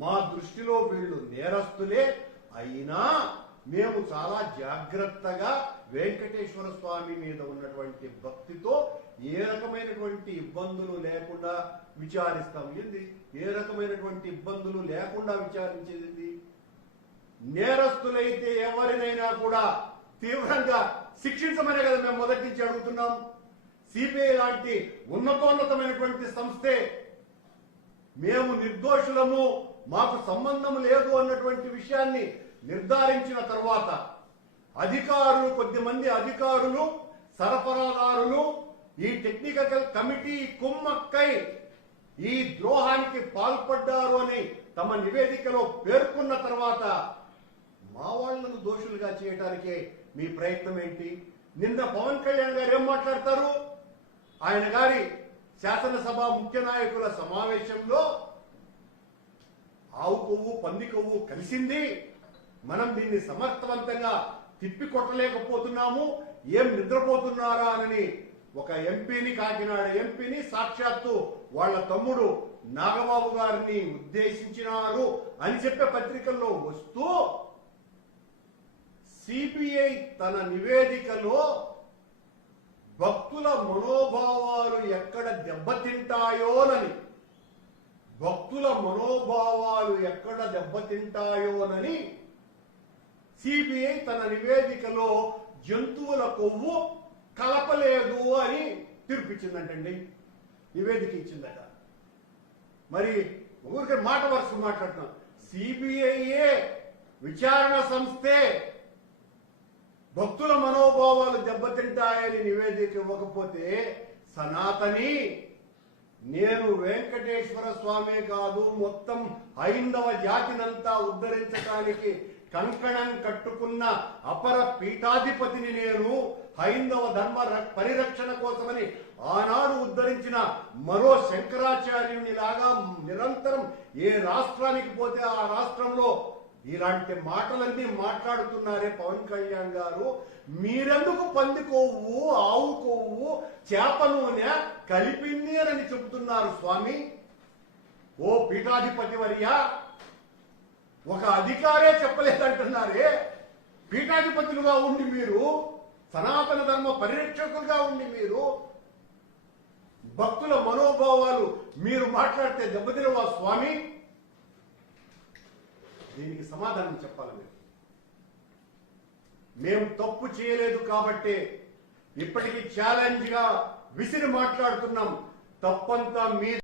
మా దృష్టిలో వీళ్ళు నేరస్తులే. అయినా మేము చాలా జాగ్రత్తగా వెంకటేశ్వర స్వామి మీద ఉన్నటువంటి భక్తితో ఏ రకమైనటువంటి ఇబ్బందులు లేకుండా విచారిస్తాం. ఏంది ఏ రకమైనటువంటి ఇబ్బందులు లేకుండా విచారించేది? నేరస్తులైతే ఎవరినైనా కూడా తీవ్రంగా శిక్షించమనే కదా మేము మొదటి నుంచి అడుగుతున్నాం. సిబిఐ లాంటి ఉన్నతోన్నతమైనటువంటి సంస్థే మేము నిర్దోషులము, మాకు సంబంధం లేదు అన్నటువంటి విషయాన్ని నిర్ధారించిన తర్వాత అధికారులు, కొద్దిమంది అధికారులు, సరఫరాదారులు ఈ టెక్నికల్ కమిటీ కుమ్మక్కై ఈ ద్రోహానికి పాల్పడ్డారు అని తమ నివేదికలో పేర్కొన్న తర్వాత మా వాళ్లను దోషులుగా చేయడానికే మీ ప్రయత్నం ఏంటి? నిన్న పవన్ కళ్యాణ్ గారు ఏం మాట్లాడతారు? ఆయన గారి శాసనసభ ముఖ్య నాయకుల సమావేశంలో ఆవు కొవ్వు పంది కొవ్వు కలిసింది, మనం దీన్ని సమర్థవంతంగా తిప్పికొట్టలేకపోతున్నాము, ఏం నిద్రపోతున్నారా అని ఒక ఎంపీని, కాకినాడ ఎంపీని సాక్షాత్తు వాళ్ళ తమ్ముడు నాగబాబు గారిని ఉద్దేశించినారు అని చెప్పే పత్రికల్లో వస్తూ సిబిఐ తన నివేదికలో భక్తుల మనోభావాలు ఎక్కడ దెబ్బతింటాయోనని, భక్తుల మనోభావాలు ఎక్కడ దెబ్బతింటాయోనని సిబిఐ తన నివేదికలో జంతువుల కొవ్వు కలపలేదు అని తీర్పిచ్చిందంటండి. నివేదిక ఇచ్చిందట. మరి ఊరికే మాట వరుస మాట్లాడుతున్నాం. సిబిఐఏ విచారణ సంస్థే భక్తుల మనోభావాలు దెబ్బతింటాయని నివేదిక ఇవ్వకపోతే సనాతని, నేను వెంకటేశ్వర స్వామి కాదు మొత్తం హైందవ జాతినంతా ఉద్ధరించడానికి కంకణం కట్టుకున్న అపర పీఠాధిపతిని నేను, హైందవ ధర్మ పరిరక్షణ కోసమని ఆనాడు ఉద్ధరించిన మరో శంకరాచార్యుని లాగా నిరంతరం ఏ రాష్ట్రానికి పోతే ఆ రాష్ట్రంలో ఇలాంటి మాటలన్నీ మాట్లాడుతున్నారే పవన్ కళ్యాణ్ గారు. మీరెందుకు పంది కొవ్వు, ఆవు కొవ్వు, చేప నూనె కలిపింది అని చెబుతున్నారు స్వామి? ఓ పీఠాధిపతి వర్యా, ఒక అధికారే చెప్పలేదంటున్నారే. పీఠాధిపతులుగా ఉండి మీరు, సనాతన ధర్మ పరిరక్షకులుగా ఉండి మీరు భక్తుల మనోభావాలు మీరు మాట్లాడితే దెబ్బతినవా స్వామి? దీనికి సమాధానం చెప్పాలి. మేము తప్పు చేయలేదు కాబట్టి ఇప్పటికీ ఛాలెంజ్ గా విసిరి మాట్లాడుతున్నాం. తప్పంతా మీ